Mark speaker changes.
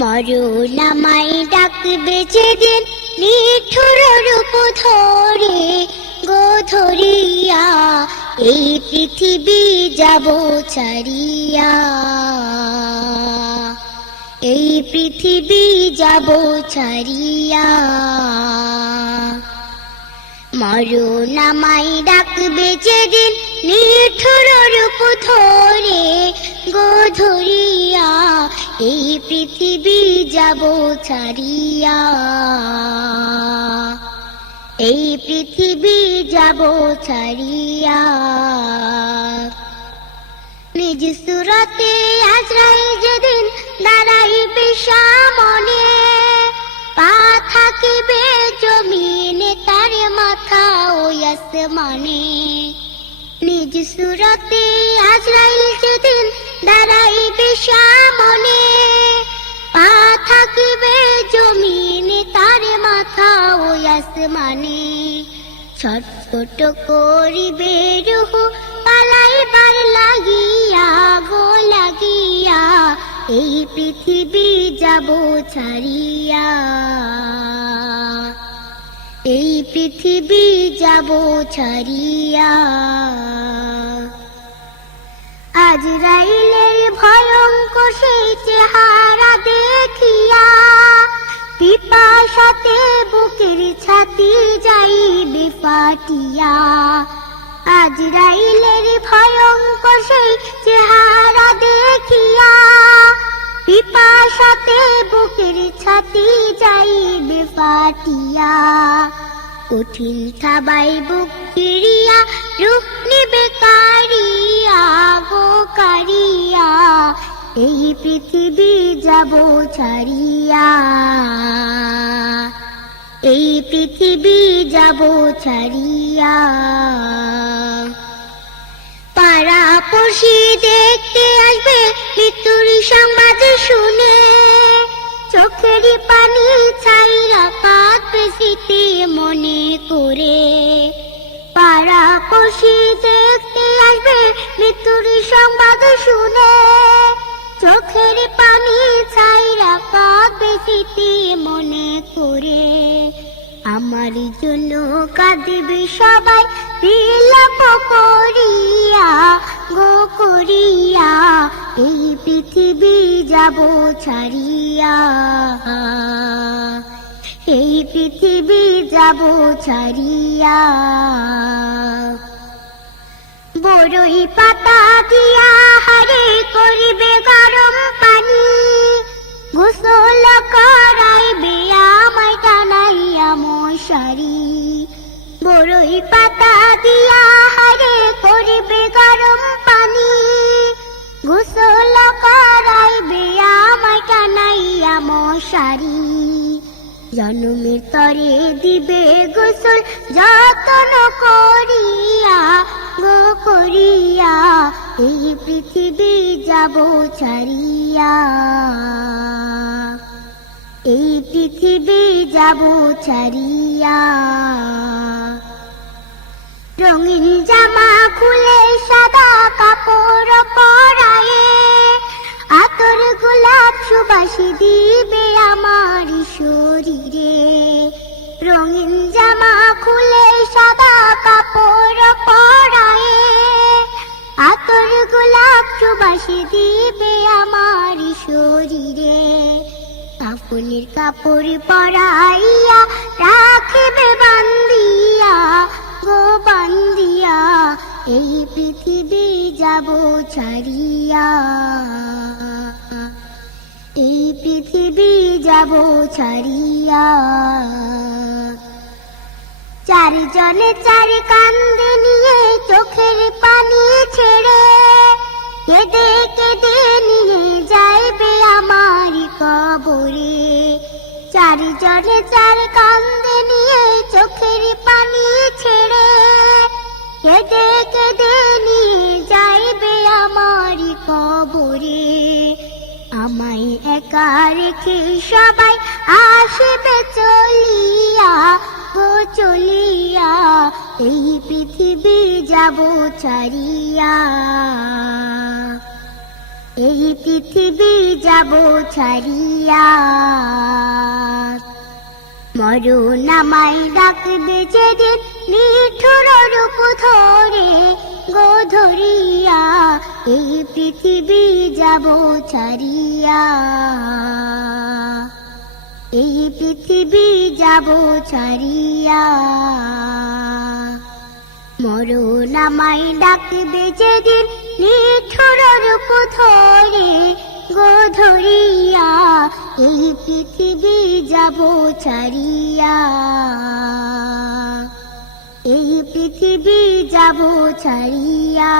Speaker 1: মরুনামাই ডাকবে যেদিন নিঠুর রূপ ধরে, গো ধরিয়া, এই পৃথিবী যাব ছাড়িয়া। এই পৃথিবী যাব ছাড়িয়া। মরুনামাই ডাকবে যেদিন নিঠুর রূপ ধরে, গো ধরিয়া এই পৃথিবী যাব ছাড়িয়া। এই পৃথিবী যাব ছাড়িয়া। নিজ সুরতে আজরাইল যেদিন দাঁড়াইবে সামনে পা থাকিবে জমিনে তার মাথা ওই আসমানে। নিজ সুরতে আজরাইল যেদিন দাঁড়াইবে সামনে পা থাকিবে জমিনে, তার মাথা ওই আসমানে। ছটফট করিবে রুহ, পালাইবার লাগিয়া, গো লাগিয়া, এই পৃথিবী যাব ছাড়িয়া। এই পৃথিবী যাব ছাড়িয়া। আজ রাইলের ভয়ঙ্কর সেই চেহারা দেখিয়া পিপাসাতে বুকের ছাতি যাইবে ফাটিয়া আজ রাইলের ভয়ঙ্কর সেই চেহারা দেখিয়া পিপাসাতে বুকের ছাতি যাইবে ফাটিয়া কঠিন থাবাই বুক ফিরিয়া, রূপ নিবে কারিয়া গো কারিয়া। এই পৃথিবী যাব ছাড়িয়া। এই পৃথিবী যাব ছাড়িয়া। পাড়া পড়শি দেখতে আসবে, মৃত্যুর সংবাদ শুনে। চোখেরই পানি ছাইরা কাঁদবে স্মৃতি মনে করে। পাড়া পড়শি দেখতে আসবে, মৃত্যুর সংবাদ শুনে। চোখের পানি ছাইরা কাঁদবে স্মৃতি মনে করে। আমার জন্য কাঁদবে সবাই বিলাপ করিয়া গো করিয়া। এই পৃথিবী যাব ছাড়িয়া। এই পৃথিবী যাব ছাড়িয়া। বড়ই পাতা দিয়া হারে করিবে গরম পানি। গোসল করাইবে আমায় টানাইয়া মশারি। বড়ই পাতা দিয়া হারে করিবে গরম পানি। গোসল করাইবে আমায় টানাইয়া মশারি। জন্মের তরে দিবে গোসল, যতন করিয়া, গো করিয়া, এই পৃথিবী যাব ছাড়িয়া। এই পৃথিবী যাব ছাড়িয়া। রঙিন জামা সুবাসী দিবে আমার শরীরে। রঙিন জামা খুলে সাদা কাপড় পরায়ে। আতর গোলাপ সুবাসী দিবে আমার শরীরে। কাপড়ের কাপড় পরাইয়া রাখিবে বান্দিয়া, গো বান্দিয়া, এই পৃথিবী যাব ছাড়িয়া। পৃথিবী যাব ছাড়িয়া? চারজনে চার কান্দে নিয়ে চোখের পানি ছেড়ে কেঁদে কেঁদে নিয়ে যাইবে আমার কবরে। চারজনে চার কান্দে নিয়ে চোখের পানি ছেড়ে কেঁদে কেঁদে নিয়ে যাইবে আমার কবরে। আমায় একা রেখে সবাই আসবে চলিয়া গো চলিয়া, এই পৃথিবী যাব ছাড়িয়া। এই পৃথিবী যাব ছাড়িয়া। মরুন আমায় ডাকবে যেদিন নিঠুর রূপ ধরে গো ধরিয়া এই পৃথিবী যাব ছাড়িয়া। এই পৃথিবী যাব ছাড়িয়া। মরুন আমায় ডাকবে যেদিন নিঠুর রূপ ধরে গো ধরিয়া। এই পৃথিবী যাব ছাড়িয়া। এই পৃথিবী যাব ছাড়িয়া।